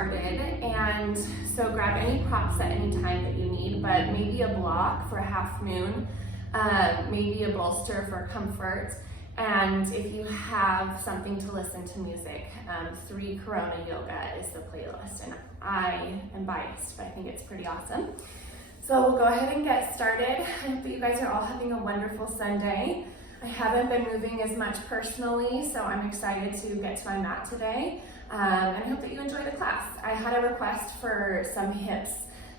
started, and so grab any props at any time that you need, but maybe a block for a half moon, maybe a bolster for comfort, and if you have something to listen to music, 3 Corona Yoga is the playlist, and I am biased, but I think it's pretty awesome. So we'll go ahead and get started. I hope that you guys are all having a wonderful Sunday. I haven't been moving as much personally, so I'm excited to get to my mat today. And I hope that you enjoy the class. I had a request for some hips,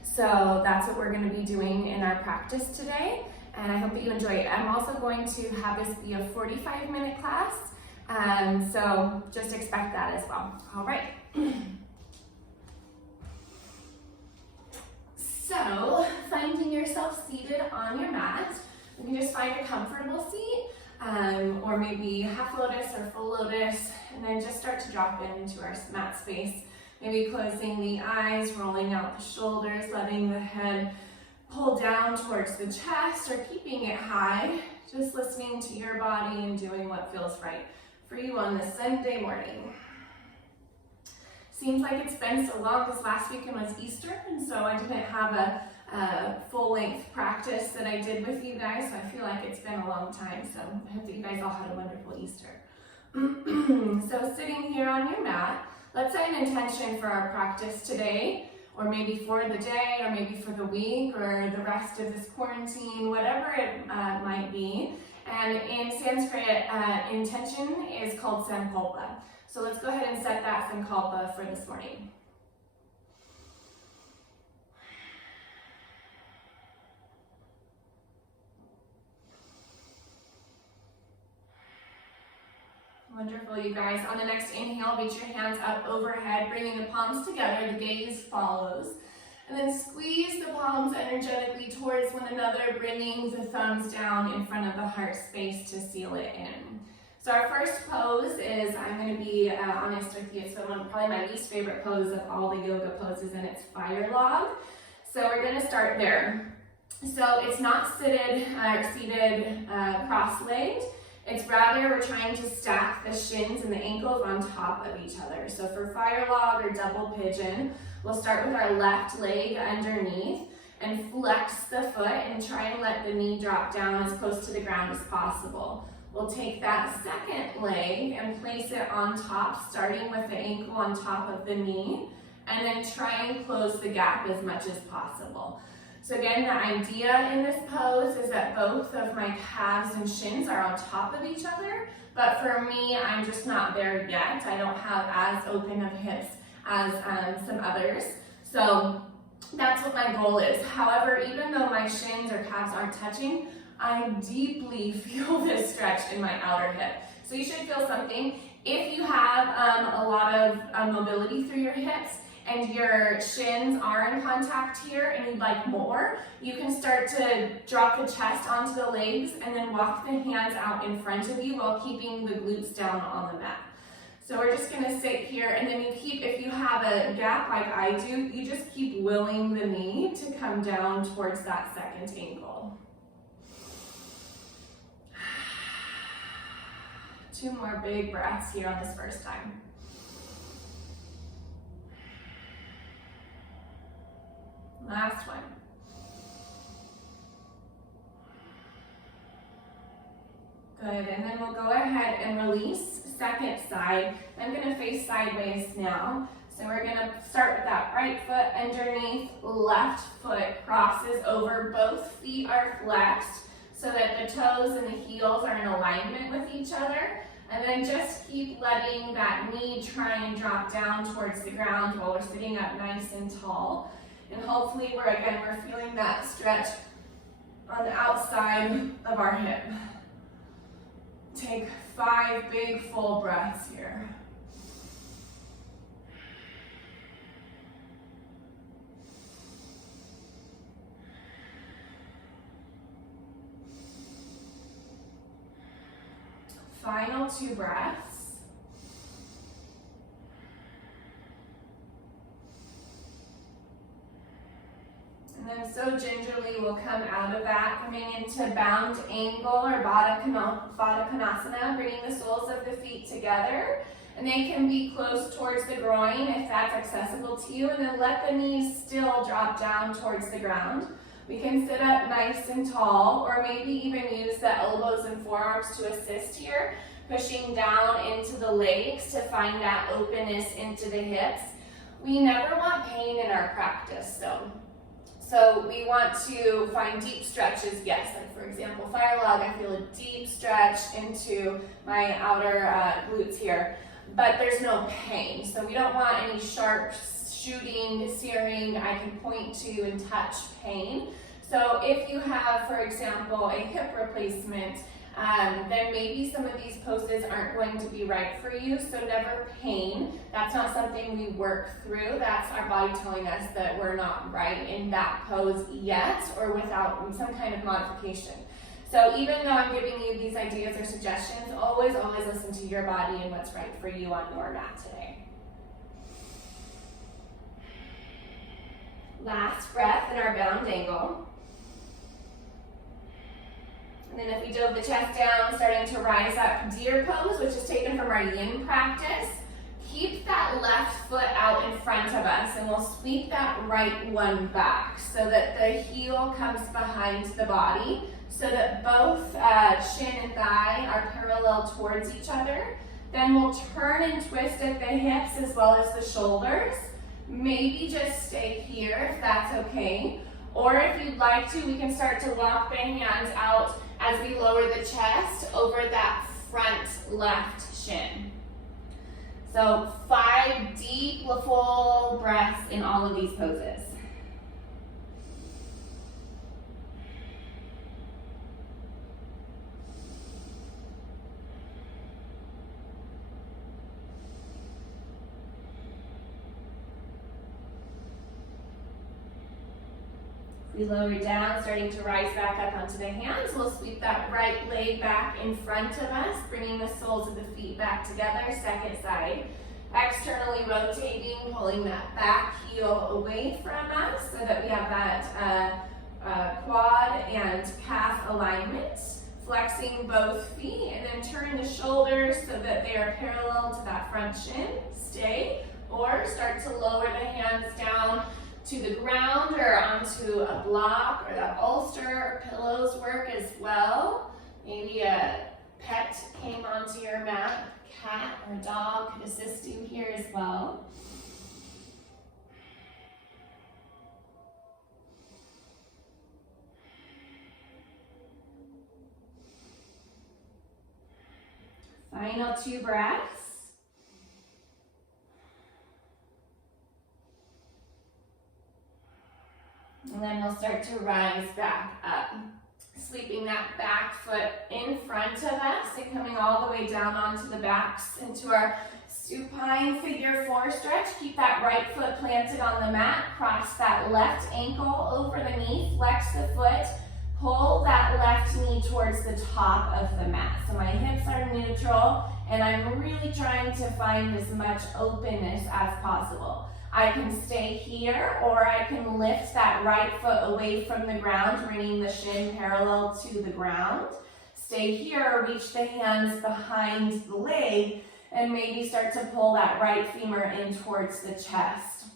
so that's what we're going to be doing in our practice today. And I hope that you enjoy it. I'm also going to have this be a 45-minute class, so just expect that as well. All right. So, finding yourself seated on your mat, you can just find a comfortable seat, or maybe half lotus or full lotus, and then just start to drop into our mat space. Maybe closing the eyes, rolling out the shoulders, letting the head pull down towards the chest, or keeping it high, just listening to your body and doing what feels right for you on this Sunday morning. Seems like it's been so long because last weekend was Easter, and so I didn't have a full-length practice that I did with you guys, so I feel like it's been a long time, so I hope that you guys all had a wonderful Easter. So sitting here on your mat, let's set an intention for our practice today, or maybe for the day, or maybe for the week, or the rest of this quarantine, whatever it might be. And in Sanskrit, intention is called sankalpa. So let's go ahead and set that sankalpa for this morning. Wonderful, you guys. On the next inhale, reach your hands up overhead, bringing the palms together, the gaze follows. And then squeeze the palms energetically towards one another, bringing the thumbs down in front of the heart space to seal it in. So our first pose is, I'm going to be honest with you, so probably my least favorite pose of all the yoga poses, and it's fire log. So we're going to start there. So it's not seated cross-legged. It's rather we're trying to stack the shins and the ankles on top of each other. So for fire log or double pigeon, we'll start with our left leg underneath and flex the foot and try and let the knee drop down as close to the ground as possible. We'll take that second leg and place it on top, starting with the ankle on top of the knee, and then try and close the gap as much as possible. So again, the idea in this pose is that both of my calves and shins are on top of each other, but for me, I'm just not there yet. I don't have as open of hips as some others. So that's what my goal is. However, even though my shins or calves aren't touching, I deeply feel this stretch in my outer hip. So you should feel something. If you have a lot of mobility through your hips and your shins are in contact here and you'd like more, you can start to drop the chest onto the legs and then walk the hands out in front of you while keeping the glutes down on the mat. So we're just gonna sit here, and then you keep, if you have a gap like I do, you just keep willing the knee to come down towards that second ankle. 2 more big breaths here on this first time. Last one. Good, and then we'll go ahead and release. Second side. I'm going to face sideways now. So we're going to start with that right foot underneath, left foot crosses over, both feet are flexed so that the toes and the heels are in alignment with each other. And then just keep letting that knee try and drop down towards the ground while we're sitting up nice and tall. And hopefully we're feeling that stretch on the outside of our hip. Take 5 big full breaths here. Final 2 breaths. And then so gingerly we'll come out of that, coming into bound angle or Baddha Konasana, bringing the soles of the feet together. And they can be close towards the groin if that's accessible to you, and then let the knees still drop down towards the ground. We can sit up nice and tall, or maybe even use the elbows and forearms to assist here, pushing down into the legs to find that openness into the hips. We never want pain in our practice, so we want to find deep stretches, yes, like for example, fire log, I feel a deep stretch into my outer glutes here, but there's no pain. So we don't want any sharp shooting, searing, I can point to and touch pain. So if you have, for example, a hip replacement, then maybe some of these poses aren't going to be right for you, so never pain. That's not something we work through. That's our body telling us that we're not right in that pose yet, or without some kind of modification. So even though I'm giving you these ideas or suggestions, always listen to your body and what's right for you on your mat today. Last breath in our bound angle. And then if we dove the chest down, starting to rise up, deer pose, which is taken from our yin practice. Keep that left foot out in front of us, and we'll sweep that right one back so that the heel comes behind the body, so that both shin and thigh are parallel towards each other. Then we'll turn and twist at the hips as well as the shoulders. Maybe just stay here if that's okay. Or if you'd like to, we can start to walk the hands out as we lower the chest over that front left shin. So 5 deep, full breaths in all of these poses. We lower down, starting to rise back up onto the hands. We'll sweep that right leg back in front of us, bringing the soles of the feet back together, second side. Externally rotating, pulling that back heel away from us so that we have that quad and calf alignment. Flexing both feet, and then turn the shoulders so that they are parallel to that front shin. Stay, or start to lower the hands down to the ground or onto a block, or that bolster, pillows work as well. Maybe a pet came onto your mat, cat or dog could assist you here as well. Final 2 breaths. And then we'll start to rise back up. Sweeping that back foot in front of us and coming all the way down onto the backs into our supine figure 4 stretch. Keep that right foot planted on the mat. Cross that left ankle over the knee. Flex the foot. Pull that left knee towards the top of the mat. So my hips are neutral, and I'm really trying to find as much openness as possible. I can stay here, or I can lift that right foot away from the ground, bringing the shin parallel to the ground. Stay here, reach the hands behind the leg, and maybe start to pull that right femur in towards the chest.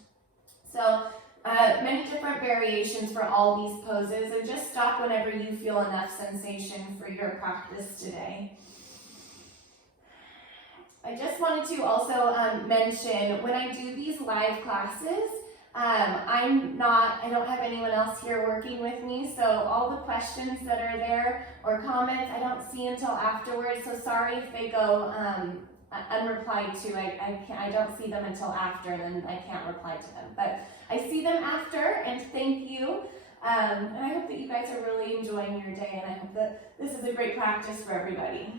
So many different variations for all these poses, and just stop whenever you feel enough sensation for your practice today. I just wanted to also mention, when I do these live classes, I don't have anyone else here working with me, so all the questions that are there or comments I don't see until afterwards, so sorry if they go unreplied to. I don't see them until after, and then I can't reply to them. But I see them after, and thank you. And I hope that you guys are really enjoying your day, and I hope that this is a great practice for everybody.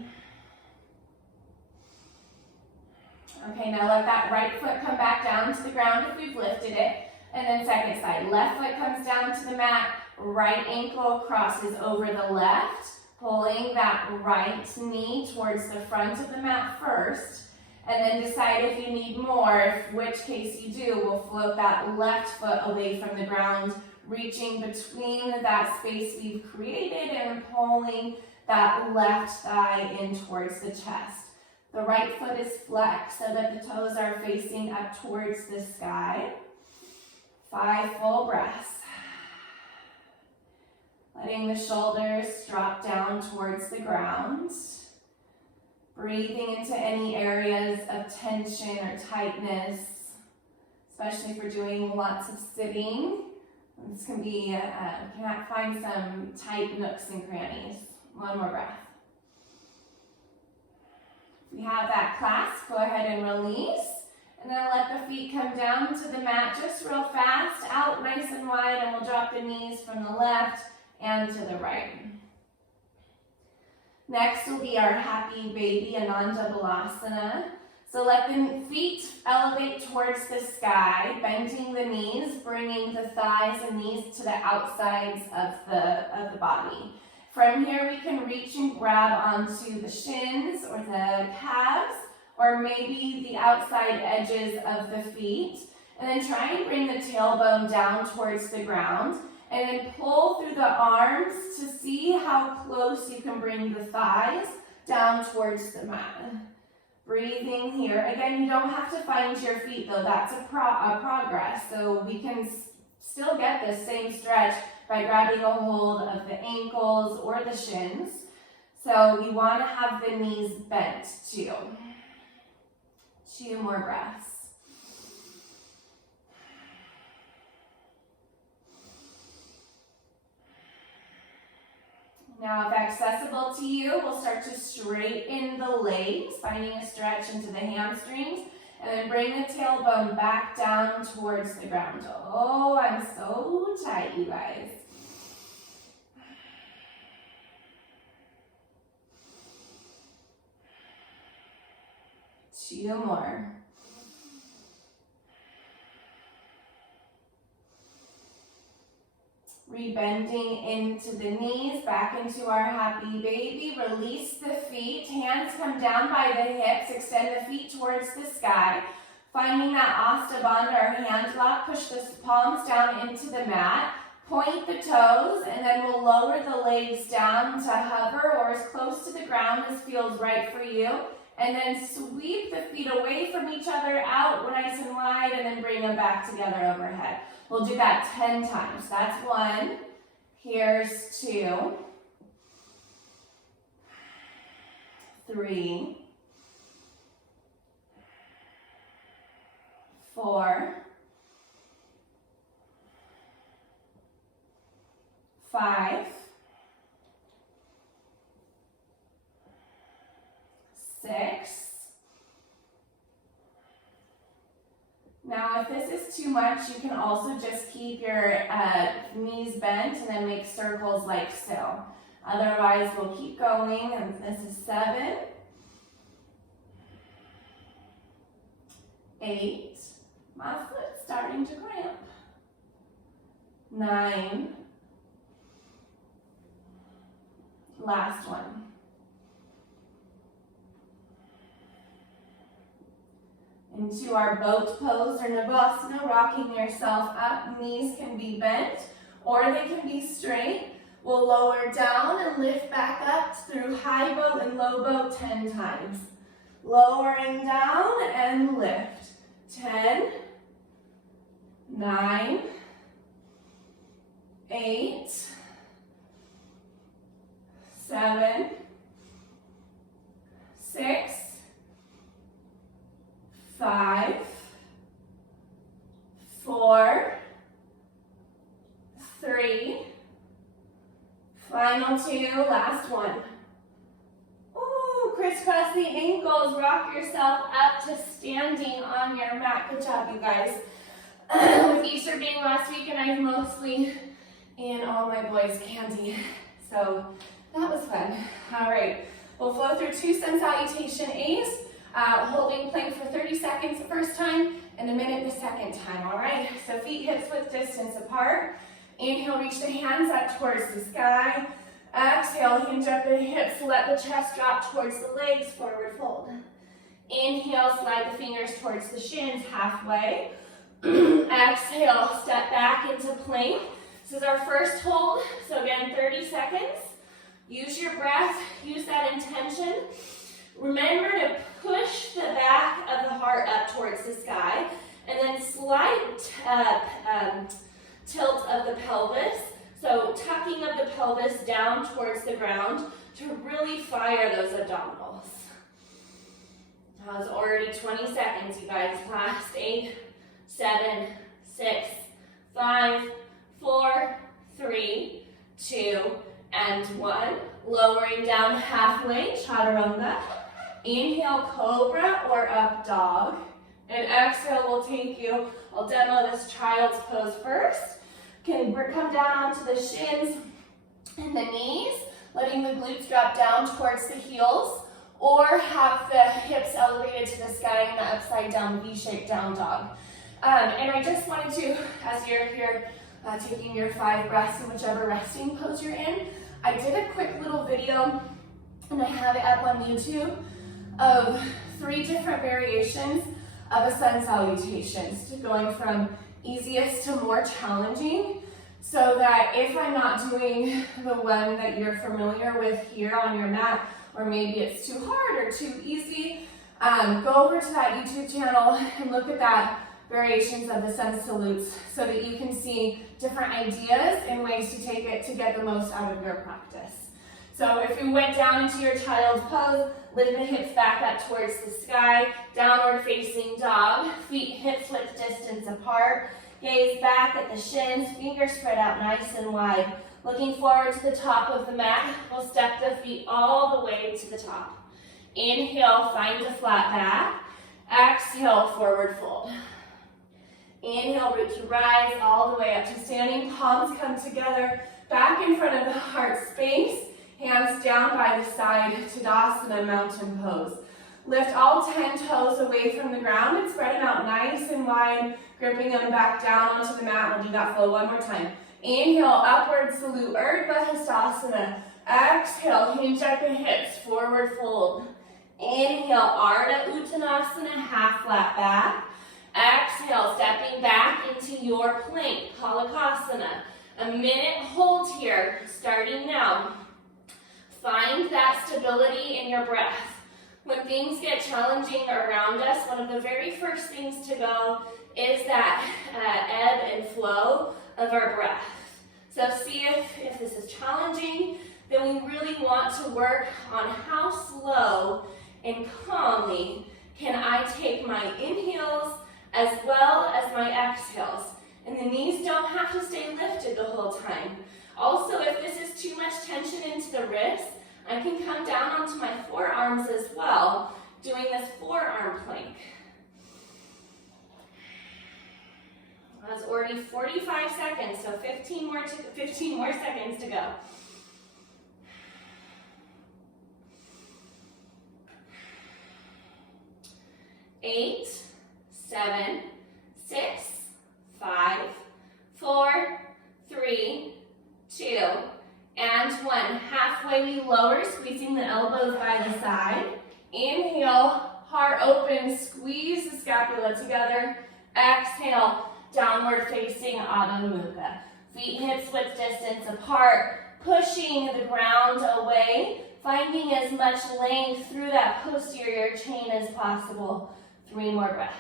Okay, now let that right foot come back down to the ground if we've lifted it. And then second side, left foot comes down to the mat, right ankle crosses over the left, pulling that right knee towards the front of the mat first. And then decide if you need more, in which case you do. We'll float that left foot away from the ground, reaching between that space we've created and pulling that left thigh in towards the chest. The right foot is flexed so that the toes are facing up towards the sky. 5 full breaths. Letting the shoulders drop down towards the ground. Breathing into any areas of tension or tightness, especially if we're doing lots of sitting. This can be, you can find some tight nooks and crannies. 1 more breath. If we have that clasp, go ahead and release. And then let the feet come down to the mat just real fast, out nice and wide, and we'll drop the knees from the left and to the right. Next will be our happy baby, Anandabalasana. So let the feet elevate towards the sky, bending the knees, bringing the thighs and knees to the outsides of the body. From here, we can reach and grab onto the shins or the calves, or maybe the outside edges of the feet. And then try and bring the tailbone down towards the ground. And then pull through the arms to see how close you can bring the thighs down towards the mat. Breathing here. Again, you don't have to find your feet though. That's a progress. So we can still get this same stretch by grabbing a hold of the ankles or the shins. So we want to have the knees bent too. 2 more breaths. Now, if accessible to you, we'll start to straighten the legs, finding a stretch into the hamstrings, and then bring the tailbone back down towards the ground. Oh, I'm so tight, you guys. Two more. Rebending into the knees, back into our happy baby. Release the feet. Hands come down by the hips. Extend the feet towards the sky. Finding that Asta Bandha or hand lock. Push the palms down into the mat. Point the toes, and then we'll lower the legs down to hover or as close to the ground as feels right for you. And then sweep the feet away from each other, out nice and wide, and then bring them back together overhead. We'll do that 10 times. That's 1. Here's 2. 3. 4. 5. 6. Now, if this is too much, you can also just keep your knees bent and then make circles like so. Otherwise, we'll keep going, and this is 7, 8, my foot's starting to cramp, 9, last one. Into our boat pose or Navasana, rocking yourself up. Knees can be bent or they can be straight. We'll lower down and lift back up through high boat and low boat 10 times. Lowering down and lift. 10, 9, 8, 7, 6, 5, 4, 3, final 2, last one. Ooh, crisscross the ankles, rock yourself up to standing on your mat. Good job, you guys. With Easter being last week, and I've mostly eaten all my boys' candy, so that was fun. All right, we'll flow through 2 sun salutation A's. Holding plank for 30 seconds the first time and a minute the second time, all right? So feet hips width distance apart. Inhale, reach the hands up towards the sky. Exhale, hinge up the hips, let the chest drop towards the legs, forward fold. Inhale, slide the fingers towards the shins halfway. Exhale, step back into plank. This is our first hold, so again, 30 seconds. Use your breath, use that intention. Remember to push the back of the heart up towards the sky, and then slight tilt of the pelvis. So tucking of the pelvis down towards the ground to really fire those abdominals. That was already 20 seconds, you guys. Last 8, 7, 6, 5, 4, 3, 2, and 1. Lowering down halfway, chaturanga. Inhale, cobra or up dog. And exhale will take you, I'll demo this child's pose first. Can come down onto the shins and the knees, letting the glutes drop down towards the heels, or have the hips elevated to the sky in the upside down V-shaped down dog. And I just wanted to, as you're here taking your 5 breaths in whichever resting pose you're in, I did a quick little video, and I have it up on YouTube, of 3 different variations of a sun salutations, going from easiest to more challenging, so that if I'm not doing the one that you're familiar with here on your mat, or maybe it's too hard or too easy, go over to that YouTube channel and look at that variations of the sun salutes so that you can see different ideas and ways to take it to get the most out of your practice. So if you went down into your child's pose, lift the hips back up towards the sky, downward facing dog, feet hip width distance apart, gaze back at the shins, fingers spread out nice and wide. Looking forward to the top of the mat, we'll step the feet all the way to the top. Inhale, find a flat back. Exhale, forward fold. Inhale, root to rise all the way up to standing. Palms come together, back in front of the heart space. Hands down by the side, Tadasana, mountain pose. Lift all 10 toes away from the ground and spread them out nice and wide, gripping them back down onto the mat. We'll do that flow one more time. Inhale, upward salute, Urdhva Hastasana. Exhale, hinge at the hips, forward fold. Inhale, Ardha Uttanasana, half flat back. Exhale, stepping back into your plank, Palakasana. A minute hold here, starting now. Find that stability in your breath. When things get challenging around us, one of the very first things to go is that ebb and flow of our breath. So see if this is challenging, then we really want to work on how slow and calmly can I take my inhales as well as my exhales. And the knees don't have to stay lifted the whole time. Also, if this is too much tension into the wrists, I can come down onto my forearms as well, doing this forearm plank. That's already 45 seconds, so 15 more seconds to go. 8, 7, 6, 5, 4, 3, 2, and 1. Halfway we lower, squeezing the elbows by the side. Inhale, heart open, squeeze the scapula together. Exhale, downward facing Adho Mukha. Feet hips width distance apart, pushing the ground away, finding as much length through that posterior chain as possible. 3 more breaths.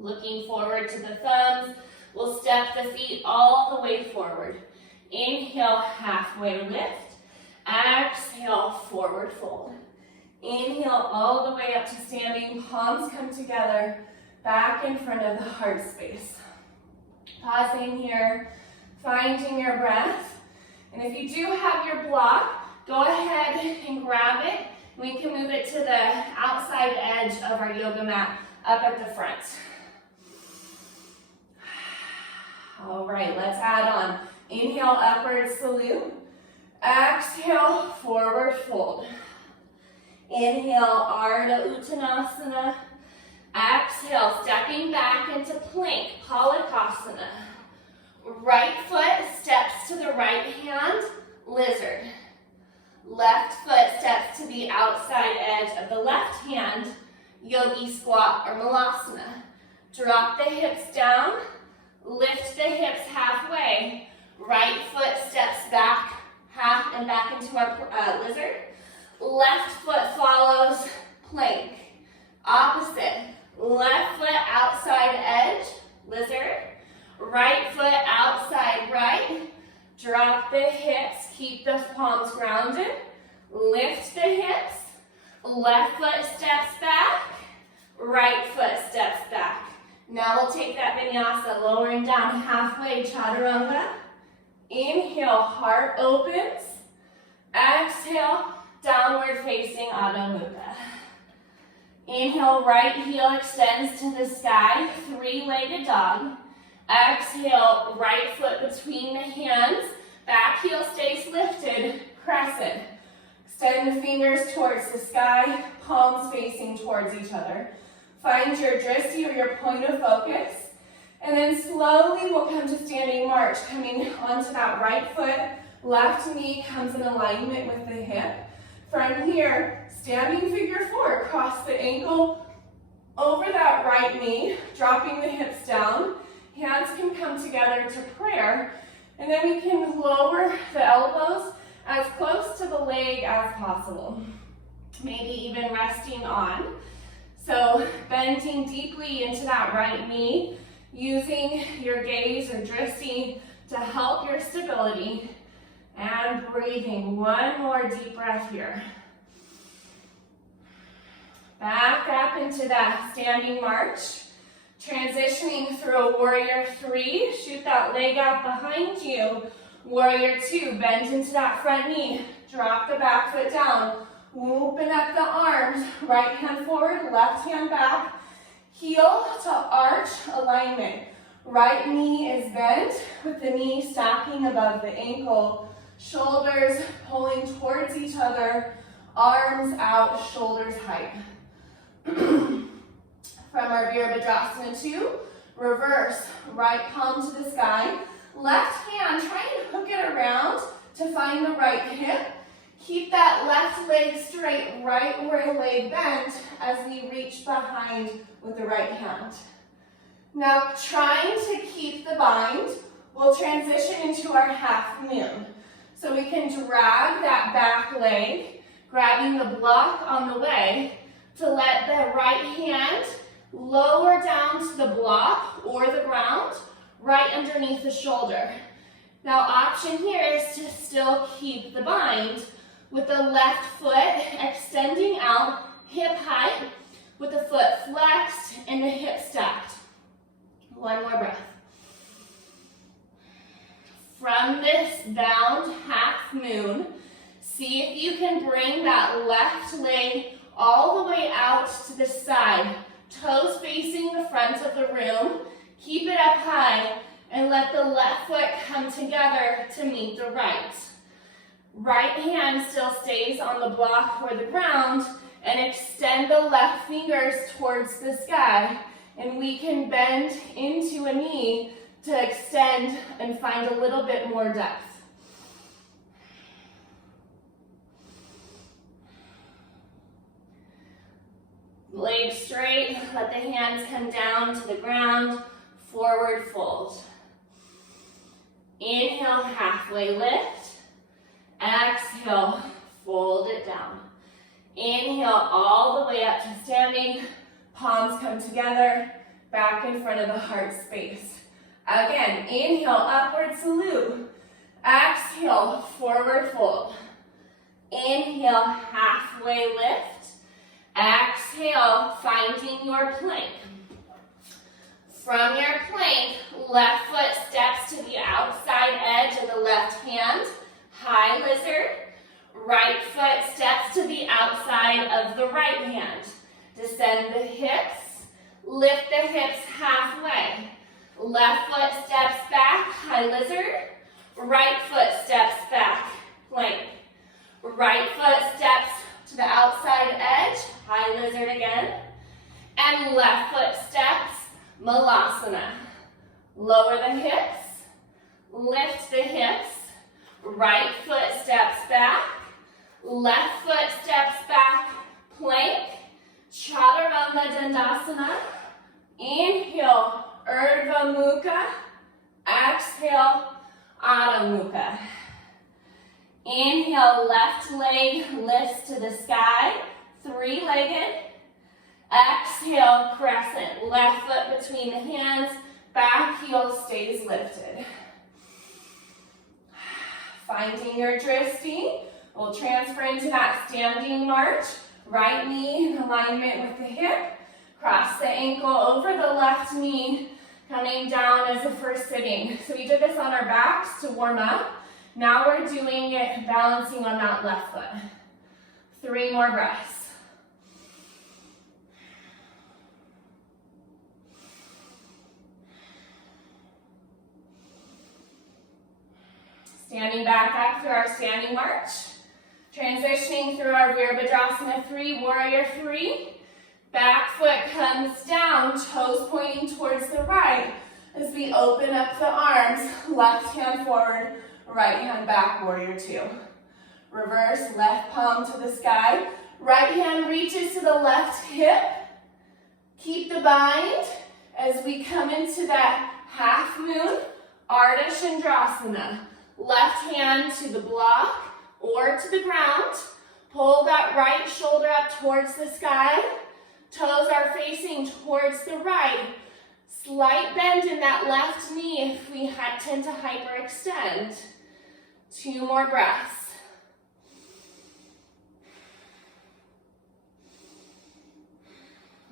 Looking forward to the thumbs, we'll step the feet all the way forward. Inhale, halfway lift. Exhale, forward fold. Inhale all the way up to standing, palms come together, back in front of the heart space. Pausing here, finding your breath. And if you do have your block, go ahead and grab it. We can move it to the outside edge of our yoga mat up at the front. All right, let's add on. Inhale, upward salute. Exhale, forward fold. Inhale, Ardha Uttanasana. Exhale, stepping back into plank, Palakasana. Right foot steps to the right hand, lizard. Left foot steps to the outside edge of the left hand, yogi squat or malasana. Drop the hips down, lift the hips halfway. Right foot steps back, half and back into our lizard. Left foot follows plank. Opposite, left foot outside edge, lizard. Right foot outside right. Drop the hips, keep the palms grounded. Lift the hips. Left foot steps back. Right foot steps back. Now we'll take that vinyasa, lowering down halfway, chaturanga. Inhale, heart opens. Exhale, downward facing Adho Mukha. Inhale, right heel extends to the sky, three-legged dog. Exhale, right foot between the hands. Back heel stays lifted, crescent. Extend the fingers towards the sky, palms facing towards each other. Find your drishti or your point of focus. And then slowly we'll come to standing march, coming onto that right foot. Left knee comes in alignment with the hip. From here, standing figure four, cross the ankle over that right knee, dropping the hips down. Hands can come together to prayer. And then we can lower the elbows as close to the leg as possible. Maybe even resting on. So bending deeply into that right knee, using your gaze or drishti to help your stability, and breathing. One more deep breath here. Back up into that standing march. Transitioning through a warrior three. Shoot that leg out behind you. Warrior two, bend into that front knee. Drop the back foot down. Open up the arms. Right hand forward, left hand back. Heel to arch alignment. Right knee is bent with the knee stacking above the ankle. Shoulders pulling towards each other. Arms out, shoulders height. From our Virabhadrasana 2, reverse. Right palm to the sky. Left hand, try and hook it around to find the right hip. Keep that left leg straight, right leg bent as we reach behind with the right hand. Now, trying to keep the bind, we'll transition into our half moon. So we can drag that back leg, grabbing the block on the way to let the right hand lower down to the block or the ground, right underneath the shoulder. Now, option here is to still keep the bind with the left foot extending out, hip height, with the foot flexed and the hip stacked. One more breath. From this bound half moon, see if you can bring that left leg all the way out to the side, toes facing the front of the room. Keep it up high and let the left foot come together to meet the right. Right hand still stays on the block or the ground, and extend the left fingers towards the sky. And we can bend into a knee to extend and find a little bit more depth. Legs straight, let the hands come down to the ground, forward fold. Inhale, halfway lift. Exhale, fold it down. Inhale all the way up to standing. Palms come together, back in front of the heart space. Again, inhale, upward salute. Exhale, forward fold. Inhale, halfway lift. Exhale, finding your plank. From your plank, left foot steps to the outside edge of the left hand. High lizard. Right foot steps to the outside of the right hand. Descend the hips. Lift the hips halfway. Left foot steps back, high lizard. Right foot steps back, plank. Right foot steps to the outside edge, high lizard again. And left foot steps, malasana. Lower the hips, lift the hips. Right foot steps back, left foot steps back, plank. Chaturanga Dandasana. Inhale, Urdhva Mukha. Exhale, Adho Mukha. Inhale, left leg lifts to the sky, three-legged. Exhale, crescent, left foot between the hands, back heel stays lifted. Finding your drishti, we'll transfer into that standing march. Right knee in alignment with the hip. Cross the ankle over the left knee, coming down as if we're sitting. So we did this on our backs to warm up. Now we're doing it balancing on that left foot. 3 more breaths. Standing back up through our standing march. Transitioning through our Virabhadrasana 3, Warrior 3. Back foot comes down, toes pointing towards the right as we open up the arms, left hand forward, right hand back, Warrior 2. Reverse, left palm to the sky. Right hand reaches to the left hip. Keep the bind as we come into that half moon, Ardha Chandrasana. Left hand to the block or to the ground. Pull that right shoulder up towards the sky. Toes are facing towards the right. Slight bend in that left knee if we tend to hyperextend. 2 more breaths.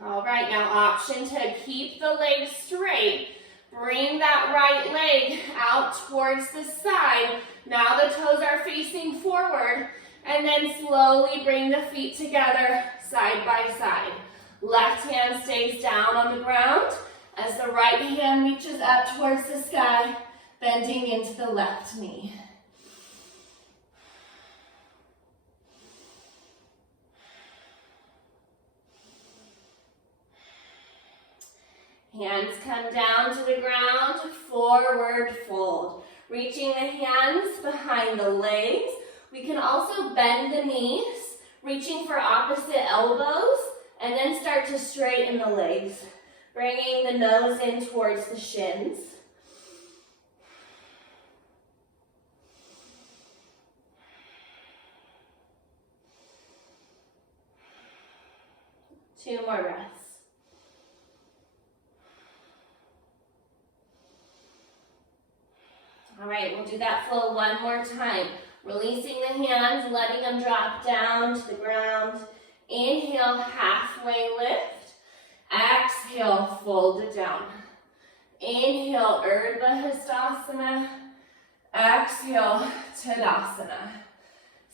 All right, now option to keep the legs straight. Bring that right leg out towards the side. Now the toes are facing forward, and then slowly bring the feet together side by side. Left hand stays down on the ground as the right hand reaches up towards the sky, bending into the left knee. Hands come down to the ground, forward fold. Reaching the hands behind the legs. We can also bend the knees, reaching for opposite elbows, and then start to straighten the legs, bringing the nose in towards the shins. Two more breaths. All right, we'll do that flow one more time. Releasing the hands, letting them drop down to the ground. Inhale, halfway lift. Exhale, fold it down. Inhale, Urdhva Hastasana. Exhale, Tadasana.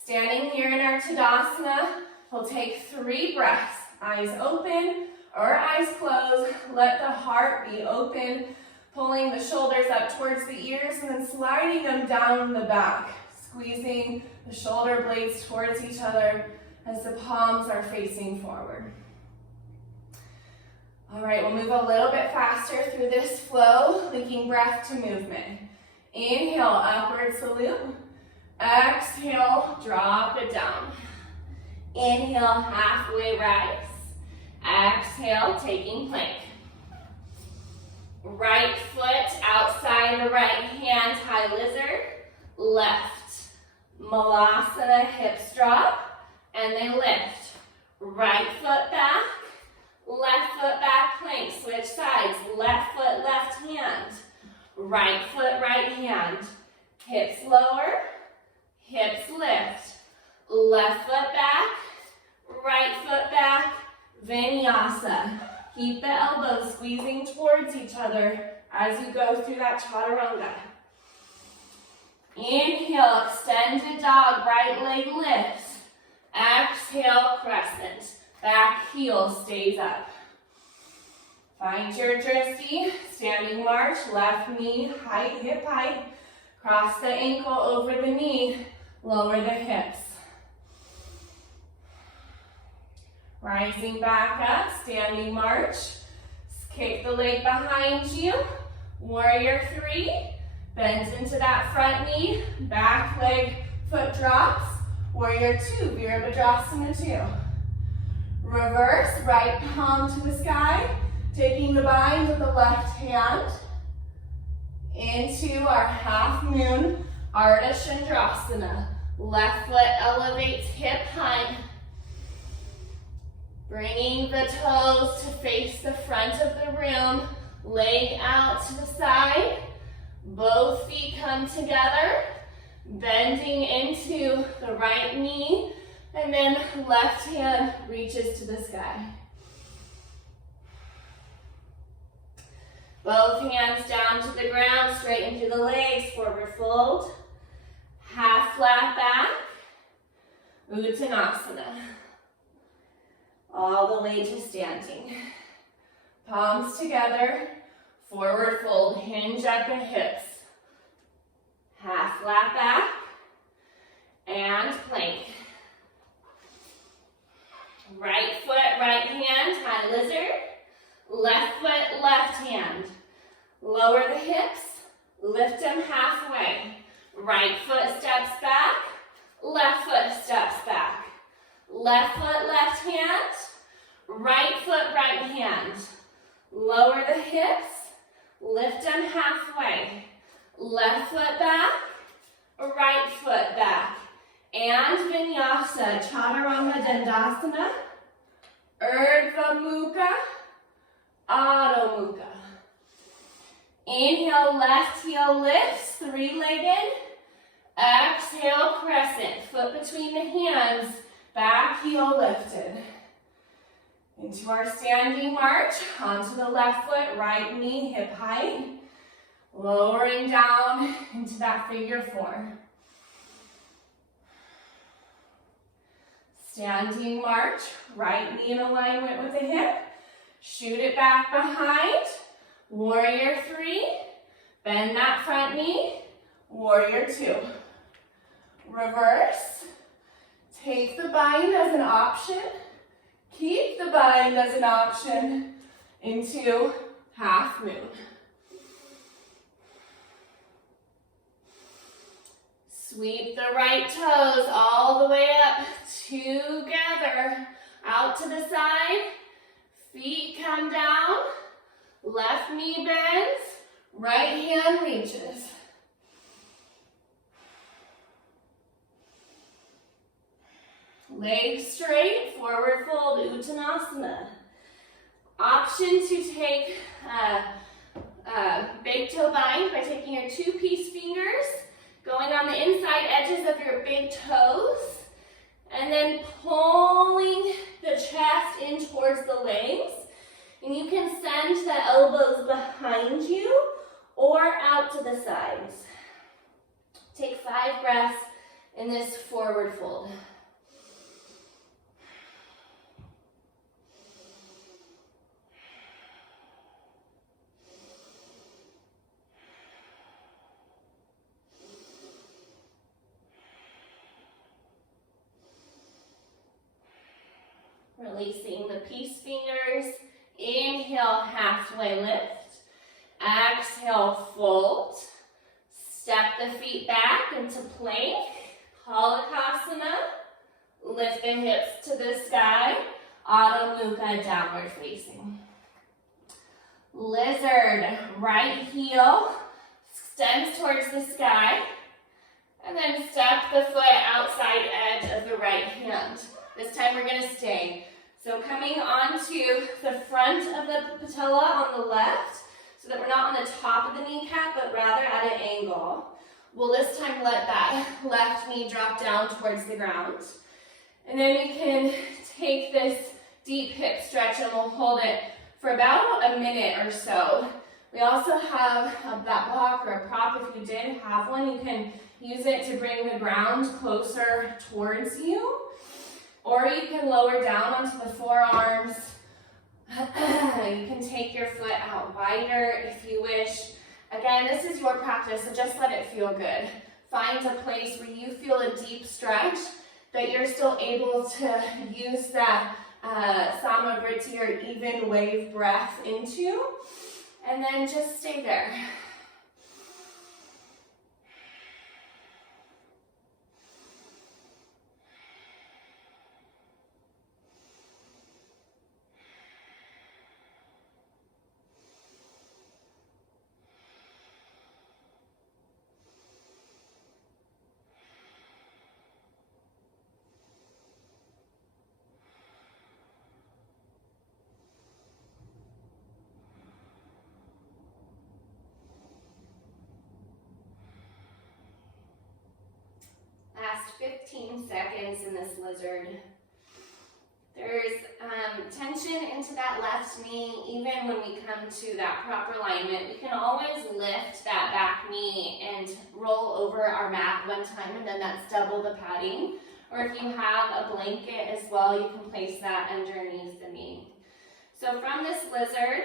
Standing here in our Tadasana, we'll take 3 breaths. Eyes open or eyes closed. Let the heart be open. Pulling the shoulders up towards the ears and then sliding them down the back. Squeezing the shoulder blades towards each other as the palms are facing forward. All right, we'll move a little bit faster through this flow, linking breath to movement. Inhale, upward salute. Exhale, drop it down. Inhale, halfway rise. Exhale, taking plank. Right foot outside the right hand, high lizard. Left, Malasana, hips drop, and they lift. Right foot back, left foot back, plank. Switch sides, left foot, left hand. Right foot, right hand. Hips lower, hips lift. Left foot back, right foot back, Vinyasa. Keep the elbows squeezing towards each other as you go through that chaturanga. Inhale, extended dog, right leg lifts. Exhale, crescent. Back heel stays up. Find your drishti, standing march, left knee, height, hip height. Cross the ankle over the knee, lower the hips. Rising back up, standing march. Kick the leg behind you. Warrior 3. Bend into that front knee. Back leg, foot drops. Warrior 2, Virabhadrasana 2. Reverse, right palm to the sky. Taking the bind with the left hand into our half moon Ardha Chandrasana. Left foot elevates hip height. Bringing the toes to face the front of the room. Leg out to the side. Both feet come together. Bending into the right knee. And then left hand reaches to the sky. Both hands down to the ground, straighten through the legs, forward fold. Half flat back, Uttanasana. All the way to standing. Palms together, forward fold, hinge at the hips. Half flat back, and plank. Right foot, right hand, high lizard. Left foot, left hand. Lower the hips, lift them halfway. Right foot steps back, left foot steps back. Left foot, left hand. Right foot, right hand. Lower the hips, lift them halfway. Left foot back, right foot back. And Vinyasa, Chaturanga Dandasana, Urdhva Mukha, Adho Mukha. Inhale, left heel lifts, three-legged. Exhale, crescent. Foot between the hands, back heel lifted. Into our standing march, onto the left foot, right knee, hip height. Lowering down into that figure four. Standing march, right knee in alignment with the hip. Shoot it back behind. Warrior three. Bend that front knee. Warrior two. Reverse. Take the bind as an option. Keep the bind as an option into half moon. Sweep the right toes all the way up together. Out to the side. Feet come down. Left knee bends. Right hand reaches. Legs straight, forward fold, Uttanasana. Option to take big toe bind by taking your two-piece fingers, going on the inside edges of your big toes, and then pulling the chest in towards the legs. And you can send the elbows behind you or out to the sides. Take 5 breaths in this forward fold. Releasing the peace fingers. Inhale, halfway lift. Exhale, fold. Step the feet back into plank. Halakasana. Lift the hips to the sky. Adho Mukha, downward facing. Lizard, right heel extends towards the sky. And then step the foot outside edge of the right hand. This time we're going to stay. So coming onto the front of the patella on the left, so that we're not on the top of the kneecap, but rather at an angle. We'll this time let that left knee drop down towards the ground. And then we can take this deep hip stretch and we'll hold it for about a minute or so. We also have that block or a prop. If you did have one, you can use it to bring the ground closer towards you. Or you can lower down onto the forearms. You can take your foot out wider if you wish. Again, this is your practice, so just let it feel good. Find a place where you feel a deep stretch, that you're still able to use that Samavriti or even wave breath into. And then just stay there. 15 seconds in this lizard. There's tension into that left knee. Even when we come to that proper alignment, we can always lift that back knee and roll over our mat one time, and then that's double the padding. Or if you have a blanket as well, you can place that underneath the knee. So from this lizard,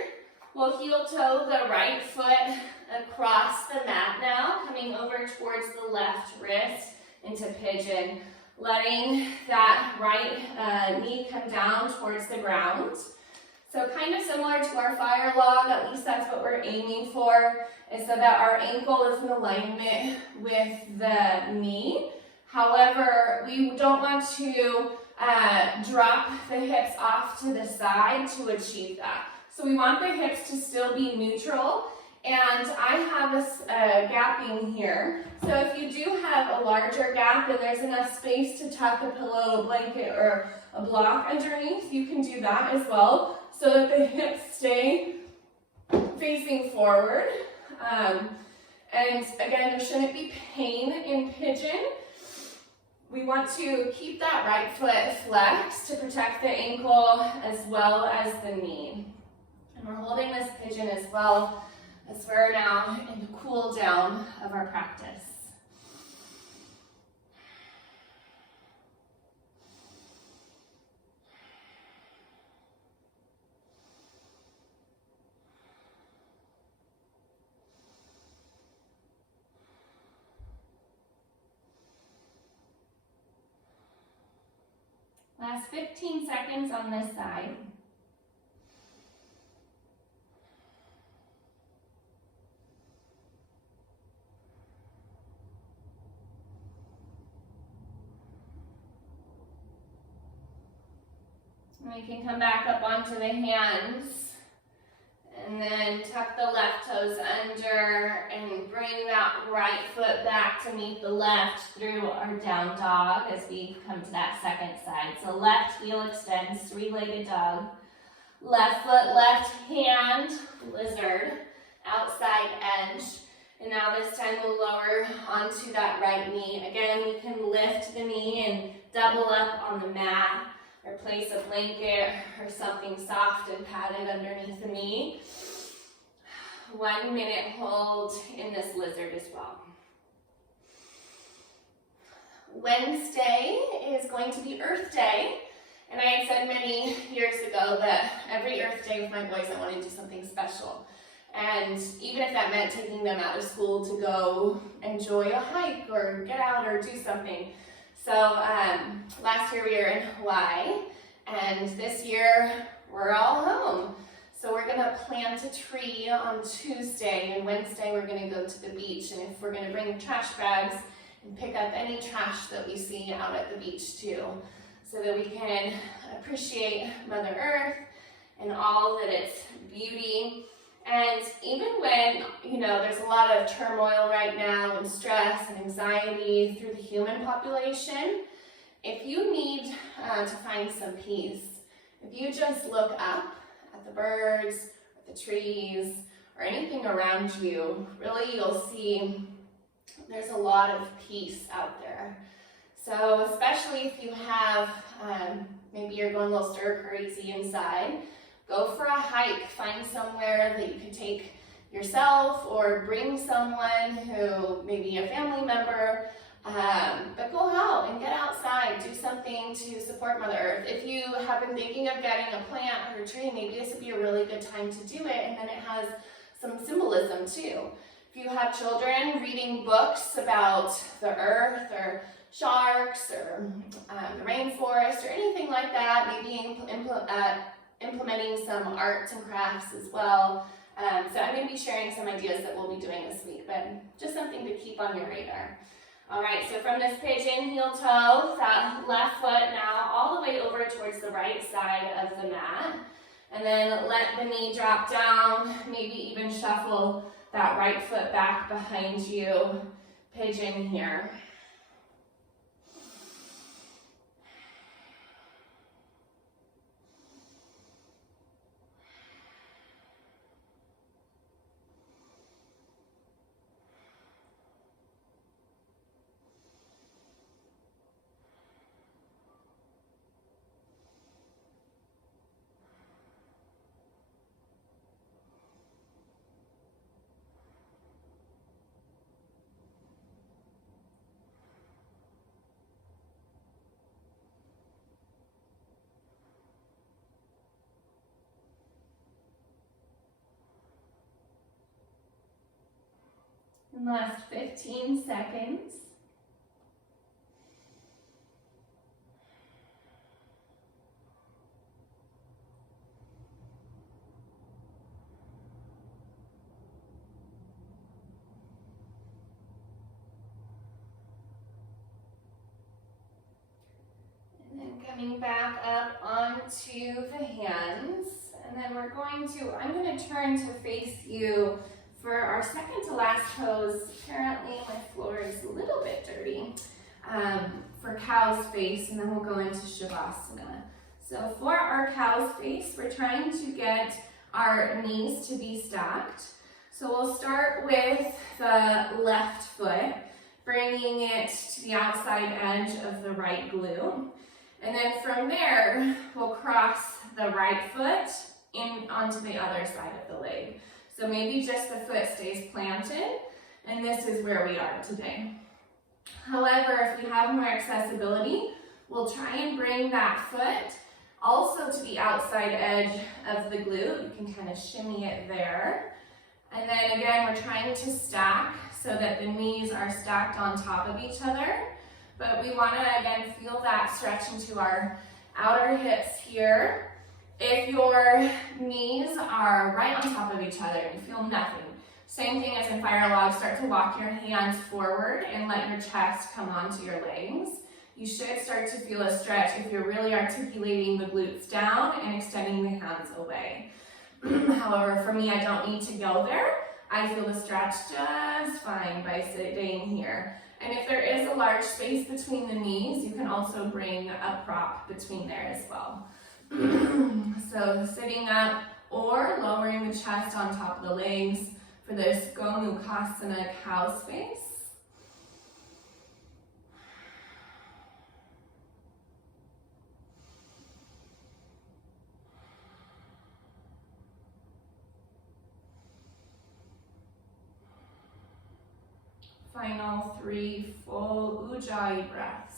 we'll heel toe the right foot across the mat now, coming over towards the left wrist into pigeon, letting that right knee come down towards the ground. So kind of similar to our fire log, at least that's what we're aiming for, is so that our ankle is in alignment with the knee. However, we don't want to drop the hips off to the side to achieve that. So we want the hips to still be neutral, and I have this gapping here. So if you do have a larger gap and there's enough space to tuck a pillow, a blanket, or a block underneath, you can do that as well, so that the hips stay facing forward. And again, there shouldn't be pain in pigeon. We want to keep that right foot flexed to protect the ankle as well as the knee. And we're holding this pigeon as well as we're now in the cool down of our practice. Last 15 seconds on this side. And we can come back up onto the hands and then tuck the left toes under and bring that right foot back to meet the left through our down dog as we come to that second side. So left heel extends, three-legged dog. Left foot, left hand, lizard, outside edge. And now this time we'll lower onto that right knee. Again, we can lift the knee and double up on the mat, or place a blanket or something soft and padded underneath the knee. 1 minute hold in this lizard as well. Wednesday is going to be Earth Day. And I had said many years ago that every Earth Day with my boys I wanted to do something special. And even if that meant taking them out of school to go enjoy a hike or get out or do something. So last year we were in Hawaii, and this year we're all home. So we're gonna plant a tree on Tuesday, and Wednesday we're gonna go to the beach, and if we're gonna bring trash bags and pick up any trash that we see out at the beach too, so that we can appreciate Mother Earth and all that its beauty. And even when, there's a lot of turmoil right now and stress and anxiety through the human population, if you need to find some peace, if you just look up at the birds, at the trees, or anything around you, really you'll see there's a lot of peace out there. So especially if you have, maybe you're going a little stir crazy inside, go for a hike, find somewhere that you can take yourself or bring someone who, maybe a family member, but go out and get outside, do something to support Mother Earth. If you have been thinking of getting a plant or a tree, maybe this would be a really good time to do it, and then it has some symbolism too. If you have children reading books about the earth or sharks or the rainforest or anything like that, maybe implementing some arts and crafts as well. So I'm going to be sharing some ideas that we'll be doing this week, but just something to keep on your radar. All right, so from this pigeon, heel toe, that left foot now all the way over towards the right side of the mat. And then let the knee drop down, maybe even shuffle that right foot back behind you, pigeon here. Last 15 seconds. And then coming back up onto the hands. And then I'm going to turn to face you for our second to last pose. Apparently my floor is a little bit dirty, for cow's face, and then we'll go into Shavasana. So for our cow's face, we're trying to get our knees to be stacked. So we'll start with the left foot, bringing it to the outside edge of the right glute. And then from there, we'll cross the right foot in onto the other side of the leg. So maybe just the foot stays planted, and this is where we are today. However, if we have more accessibility, we'll try and bring that foot also to the outside edge of the glute. You can kind of shimmy it there. And then again, we're trying to stack so that the knees are stacked on top of each other. But we want to, again, feel that stretch into our outer hips here. If your knees are right on top of each other, you feel nothing. Same thing as in Fire Log, start to walk your hands forward and let your chest come onto your legs. You should start to feel a stretch if you're really articulating the glutes down and extending the hands away. However, for me, I don't need to go there. I feel the stretch just fine by sitting here. And if there is a large space between the knees, you can also bring a prop between there as well. So sitting up or lowering the chest on top of the legs for this Gomukhasana cow's face. Final 3 full Ujjayi breaths.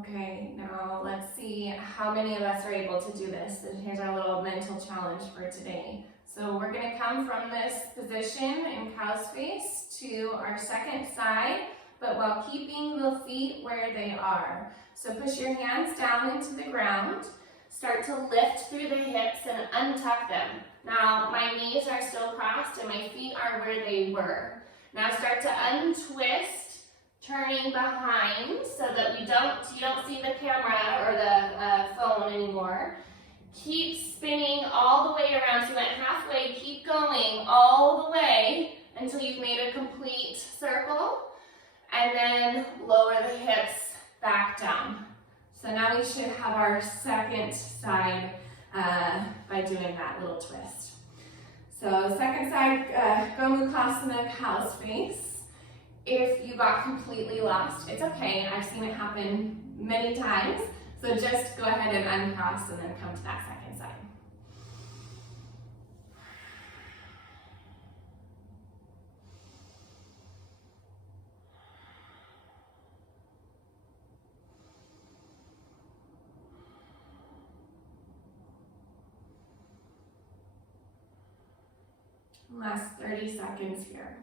Okay, now let's see how many of us are able to do this. And here's our little mental challenge for today. So we're going to come from this position in cow's face to our second side, but while keeping the feet where they are. So push your hands down into the ground. Start to lift through the hips and untuck them. Now my knees are still crossed and my feet are where they were. Now start to untwist, turning behind so that you don't see the camera or the phone anymore. Keep spinning all the way around. So you went halfway, keep going all the way until you've made a complete circle. And then lower the hips back down. So now we should have our second side by doing that little twist. So second side, Gomukhasana, cow's face. If you got completely lost, it's okay. I've seen it happen many times. So just go ahead and uncross and then come to that second side. Last 30 seconds here.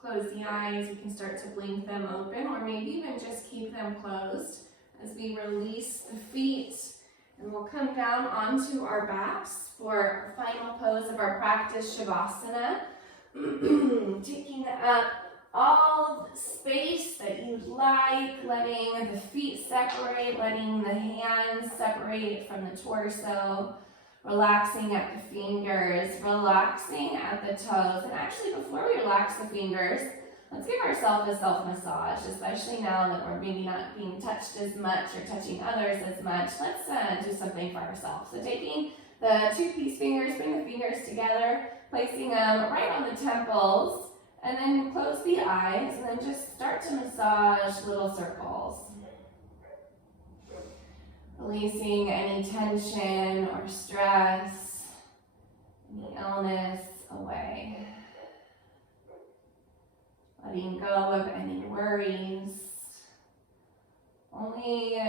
Close the eyes, you can start to blink them open or maybe even just keep them closed as we release the feet, and we'll come down onto our backs for our final pose of our practice, Shavasana. Taking up all the space that you'd like, letting the feet separate, letting the hands separate from the torso. Relaxing at the fingers, relaxing at the toes. And actually, before we relax the fingers, let's give ourselves a self-massage, especially now that we're maybe not being touched as much or touching others as much. Let's do something for ourselves. So taking The two peace fingers, bring the fingers together, placing them right on the temples, and then close the eyes, and then just start to massage little circles. Releasing any tension or stress, any illness away. Letting go of any worries. Only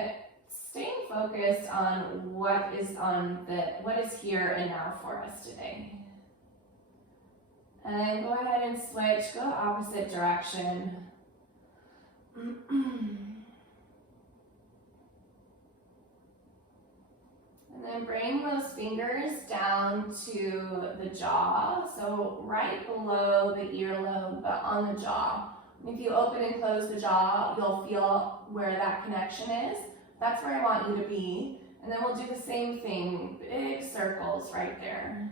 staying focused on what is here and now for us today. And then go ahead and switch, go opposite direction. And then bring those fingers down to the jaw, so right below the earlobe, but on the jaw. If you open and close the jaw, you'll feel where that connection is. That's where I want you to be. And then we'll do the same thing, big circles right there.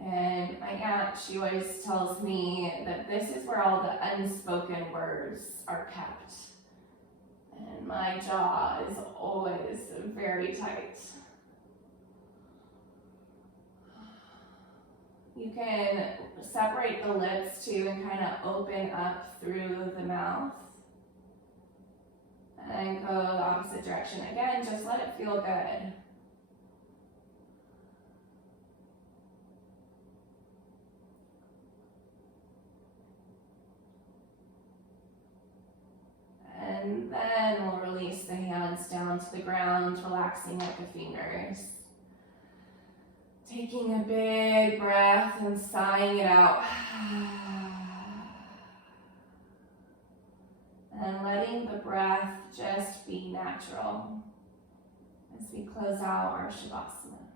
And my aunt, she always tells me that this is where all the unspoken words are kept. And my jaw is always very tight. You can separate the lips too and kind of open up through the mouth. And then go the opposite direction. Again, just let it feel good. And then we'll release the hands down to the ground, relaxing at the fingers. Taking a big breath and sighing it out. And letting the breath just be natural as we close out our Shavasana.